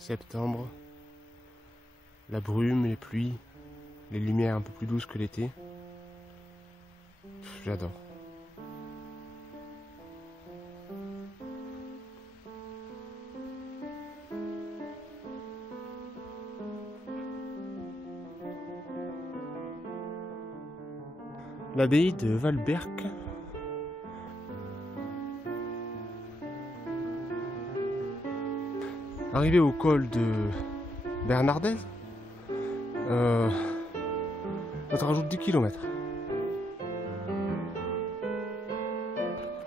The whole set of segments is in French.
septembre, la brume, les pluies, les lumières un peu plus douces que l'été. J'adore. L'abbaye de Valberg. Arrivé au col de Bernardez, on te rajoute 10 km.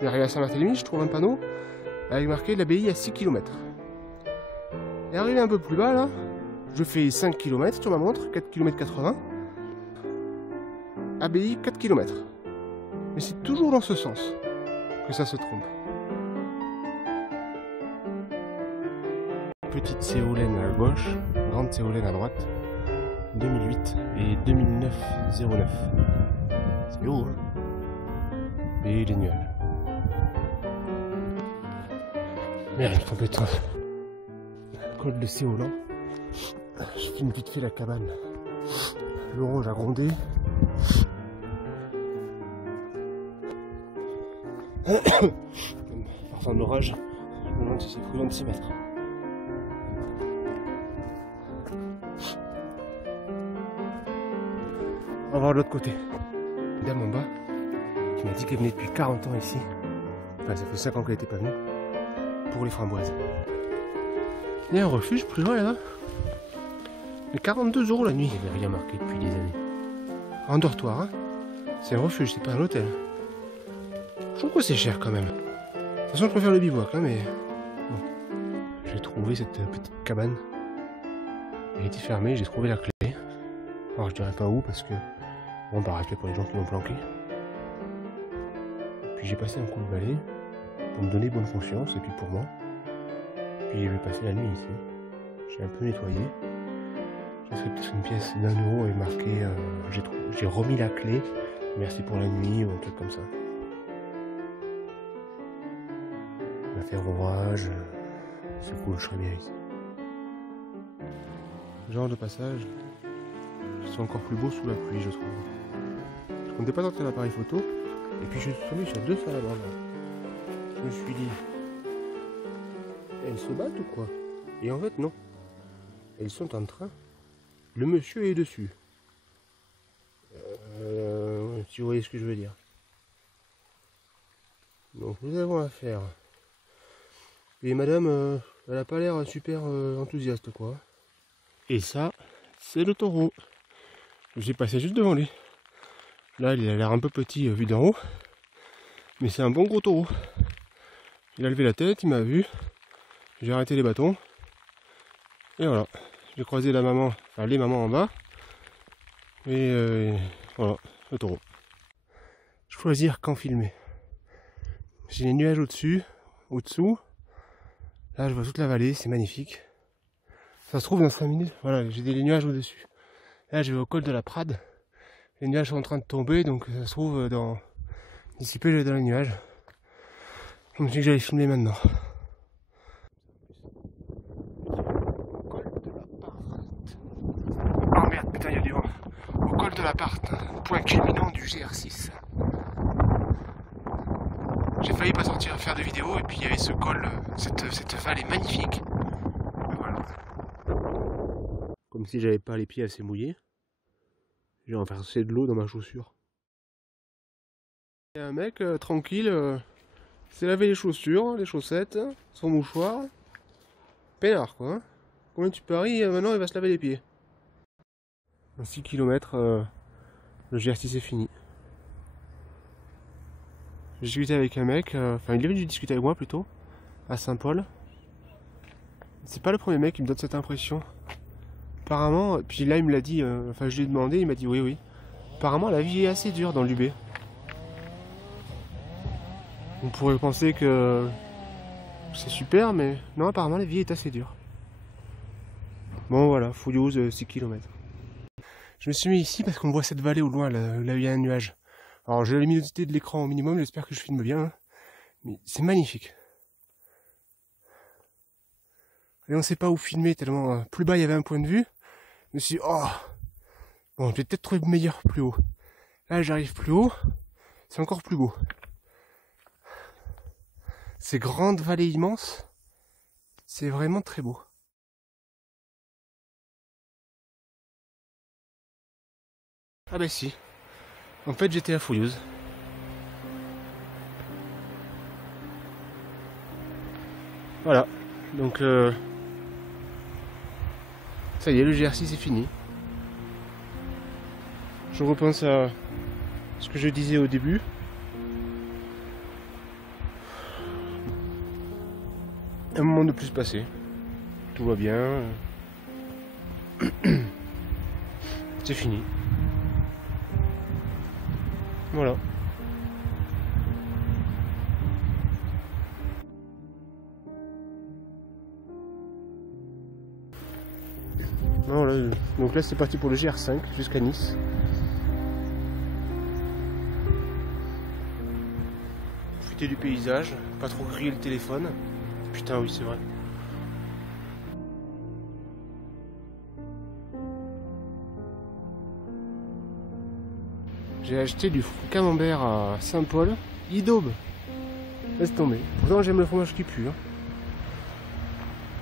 Et arrivé à Saint-Barthélemy, je trouve un panneau avec marqué l'abbaye à 6 km. Et arrivé un peu plus bas là, je fais 5 km sur ma montre, 4 km 80. Abbaye 4 km. Mais c'est toujours dans ce sens que ça se trompe. Petite Séolène à gauche, grande Séolène à droite, 2008 et 2009-09. C'est haut, hein. Et les nuages. Merde, faut être col de Séolan. Je filme vite fait la cabane. L'orange a grondé. Enfin d'orage, je me demande si c'est prudent de s'y mettre. On va voir de l'autre côté. Une dame en bas qui m'a dit qu'elle venait depuis 40 ans ici. Enfin, ça fait 5 ans qu'elle n'était pas venue. Pour les framboises. Il y a un refuge plus loin là-bas. Mais 42 € la nuit. Il n'y avait rien marqué depuis des années. En dortoir, hein. C'est un refuge, c'est pas un hôtel. Je trouve que c'est cher quand même. De toute façon, je préfère le bivouac, hein, mais bon. J'ai trouvé cette petite cabane. Elle était fermée, j'ai trouvé la clé. Alors je dirais pas où parce que bon, par respect pour les gens qui l'ont planqué. Puis j'ai passé un coup de balai pour me donner bonne conscience et puis pour moi. Puis je vais passer la nuit ici. J'ai un peu nettoyé. J'ai fait peut-être une pièce d'1 € et marqué j'ai remis la clé. Merci pour la nuit ou un truc comme ça. On a fait orage. C'est cool, je serais bien ici. Genre de passage. C'est encore plus beau sous la pluie, je trouve. Je comptais pas sortir l'appareil photo. Et puis je suis tombé sur 2 salamandres. Je me suis dit, elles se battent ou quoi? Et en fait non. Elles sont en train. Le monsieur est dessus. Si vous voyez ce que je veux dire. Donc nous avons affaire. Et madame, elle a pas l'air super enthousiaste quoi. Et ça, c'est le taureau. Je suis passé juste devant lui. Là, il a l'air un peu petit vu d'en haut. Mais c'est un bon gros taureau. Il a levé la tête, il m'a vu. J'ai arrêté les bâtons. Et voilà. J'ai croisé la maman, enfin les mamans en bas. Et voilà, le taureau. Choisir quand filmer. J'ai les nuages au-dessus, au-dessous. Là, je vois toute la vallée, c'est magnifique. Ça se trouve dans 5 minutes. Voilà, j'ai des nuages au-dessus. Là, je vais au col de la Prade. Les nuages sont en train de tomber, donc ça se trouve dans... D'ici peu, je vais dans les nuages. Je me suis dit que j'allais filmer maintenant. Oh merde, putain, il y a du vent. Au col de l'appart, point culminant du GR6. J'ai failli pas sortir à faire de vidéo, et puis il y avait ce col, cette vallée magnifique. Et voilà. Comme si j'avais pas les pieds assez mouillés. J'ai renversé de l'eau dans ma chaussure. Il y a un mec tranquille, s'est lavé les chaussures, les chaussettes, son mouchoir. Peinard quoi. Hein. Combien tu paries maintenant il va se laver les pieds. En 6 km, le GR6 est fini. J'ai discuté avec un mec, enfin il est venu discuter avec moi plutôt, à Saint-Paul. C'est pas le premier mec qui me donne cette impression. Apparemment, puis là il me l'a dit, enfin je lui ai demandé, il m'a dit oui oui. Apparemment la vie est assez dure dans l'UB. On pourrait penser que c'est super, mais non apparemment la vie est assez dure. Bon voilà, Fouillouse, 6 km. Je me suis mis ici parce qu'on voit cette vallée au loin, là où il y a un nuage. Alors j'ai la luminosité de l'écran au minimum, j'espère que je filme bien. Hein. Mais c'est magnifique. Et on sait pas où filmer tellement plus bas il y avait un point de vue. Je me suis dit, oh, bon, je vais peut-être trouver meilleur plus haut. Là, j'arrive plus haut, c'est encore plus beau. Ces grandes vallées immenses, c'est vraiment très beau. Ah bah si, en fait j'étais la fouilleuse. Voilà, donc ça y est, le GR6 est fini. Je repense à ce que je disais au début. Un moment de plus passé. Tout va bien. C'est fini. Voilà. Non, là, donc là c'est parti pour le GR5 jusqu'à Nice. Profiter du paysage, pas trop griller le téléphone. Putain oui c'est vrai. J'ai acheté du camembert à Saint-Paul, Idaube. Laisse tomber. Pourtant j'aime le fromage qui pue. Hein.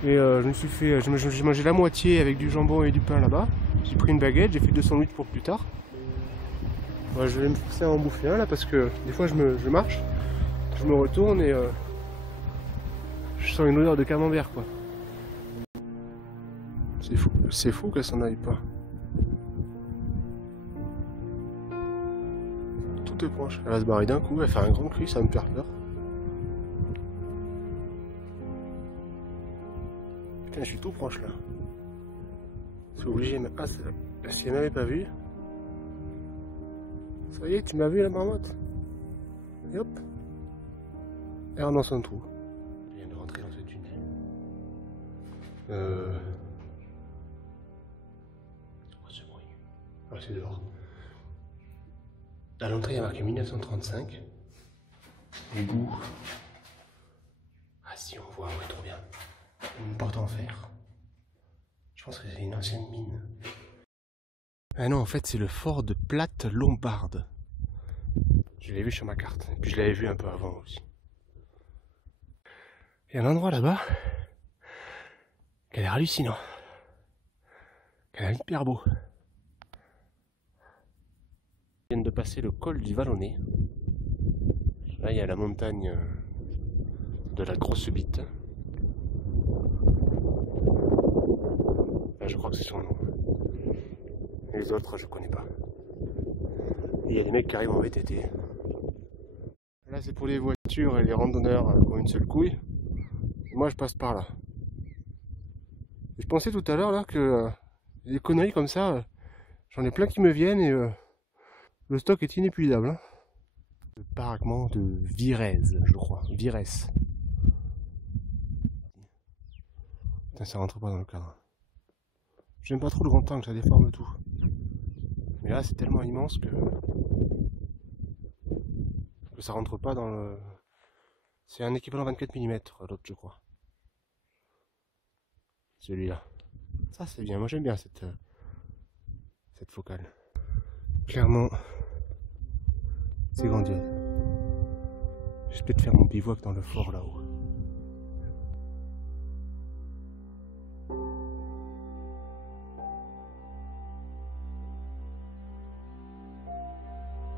Et je me suis fait, j'ai mangé la moitié avec du jambon et du pain là-bas. J'ai pris une baguette, j'ai fait 2 sandwichs pour plus tard. Moi, je vais me forcer à en bouffer un là parce que des fois je marche, je me retourne et je sens une odeur de camembert quoi. C'est fou qu'elle s'en aille pas. Tout est proche. Elle va se barrer d'un coup, elle fait un grand cri, ça va me faire peur. Putain, je suis tout proche là. C'est obligé, mais ah, si elle m'avait pas vu. Ça y est, tu m'as vu la marmotte. Et hop. Elle rentre dans son trou. Je viens de rentrer dans ce tunnel. C'est quoi ce bruit? Ah, c'est dehors. À l'entrée, il y a marqué 1935. L'égout. Ah si, on voit, ouais, trop bien. Une porte en fer. Je pense que c'est une ancienne mine. Ah non, en fait, c'est le fort de Platte Lombarde. Je l'ai vu sur ma carte. Et puis je l'avais vu un peu avant aussi. Il y a un endroit là-bas qui a l'air hallucinant. Qui a l'air hyper beau. Ils viennent de passer le col du Vallonnet. Là, il y a la montagne de la Grosse Bite. Là, je crois que c'est son nom. Les autres, je connais pas. Et il y a des mecs qui arrivent en VTT. Là, c'est pour les voitures et les randonneurs qui ont une seule couille. Et moi, je passe par là. Et je pensais tout à l'heure là que des conneries comme ça, j'en ai plein qui me viennent et le stock est inépuisable. Hein. Le baraquement de Virez, je crois. Virès. Putain, ça rentre pas dans le cadre. J'aime pas trop le grand angle, ça déforme tout. Mais là, c'est tellement immense que ça rentre pas dans le... C'est un équivalent 24 mm, l'autre, je crois. Celui-là. Ça, c'est bien. Moi, j'aime bien cette focale. Clairement, c'est grandiose. Je vais peut-être faire mon bivouac dans le fort là-haut.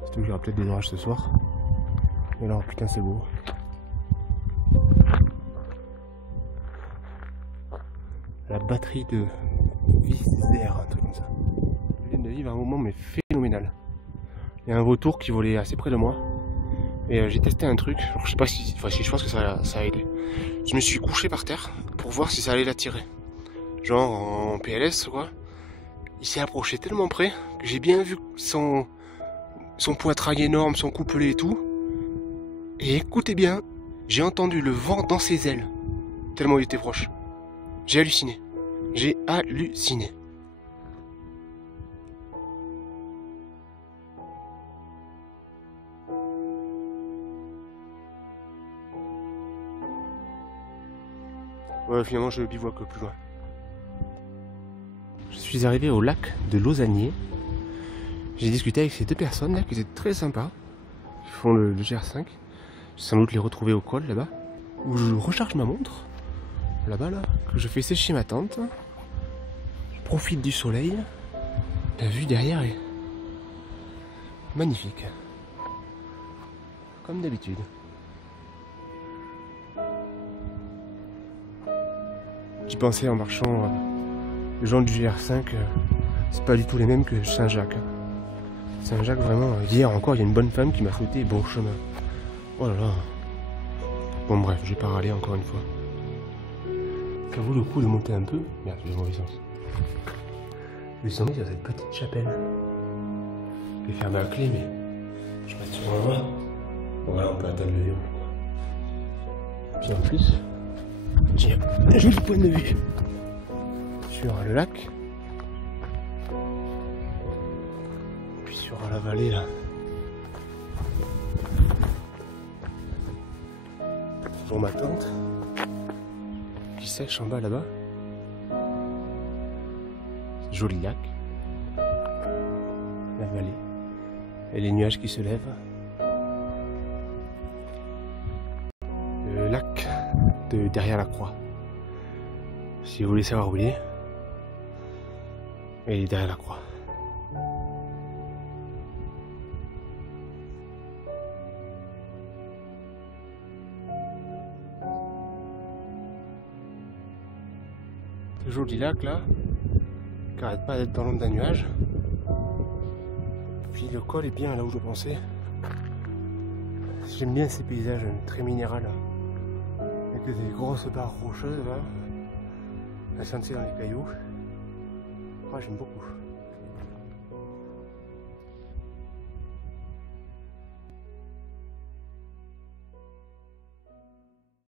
C'est tout, il y aura peut-être des orages ce soir. Et alors, putain, c'est beau. La batterie de Viser, un truc comme ça. Je viens de vivre un moment mais phénoménal. Il y a un vautour qui volait assez près de moi. Et j'ai testé un truc. Alors, je sais pas si. Enfin, si je pense que ça a aidé. Je me suis couché par terre pour voir si ça allait l'attirer. Genre en PLS quoi. Il s'est approché tellement près que j'ai bien vu son poitrail énorme, son couplet et tout. Et écoutez bien, j'ai entendu le vent dans ses ailes. Tellement il était proche. J'ai halluciné. J'ai halluciné. Ouais, finalement je bivouac plus loin. Je suis arrivé au lac de Lausannier. J'ai discuté avec ces deux personnes là qui étaient très sympas. Qui font le GR5. Je vais sans doute les retrouver au col là-bas. Où je recharge ma montre. Là-bas là. Que je fais sécher ma tente. Je profite du soleil. La vue derrière est magnifique. Comme d'habitude. J'y pensais en marchant. Les gens du GR5, c'est pas du tout les mêmes que Saint-Jacques. Saint-Jacques, vraiment, hier encore, il y a une bonne femme qui m'a souhaité bon chemin. Oh là là. Bon bref, je vais pas râler encore une fois. Ça vaut le coup de monter un peu. Merde, j'ai le mauvais sens. Je vais tomber sur cette petite chapelle. Je vais fermer à clé, mais je vais mettre sur un bras. Voilà, on peut atteindre le lion. Puis en plus, j'ai un joli point de vue sur le lac. Puis sur la vallée là. Pour ma tente qui sèche en bas là-bas. Joli lac. La vallée. Et les nuages qui se lèvent. Le lac de derrière la croix. Si vous voulez savoir où il est derrière la croix. Ce joli lac là, qui n'arrête pas d'être dans l'ombre d'un nuage. Puis le col est bien là où je pensais. J'aime bien ces paysages très minéraux. Avec des grosses barres rocheuses là. À sentir dans les cailloux. Moi j'aime beaucoup.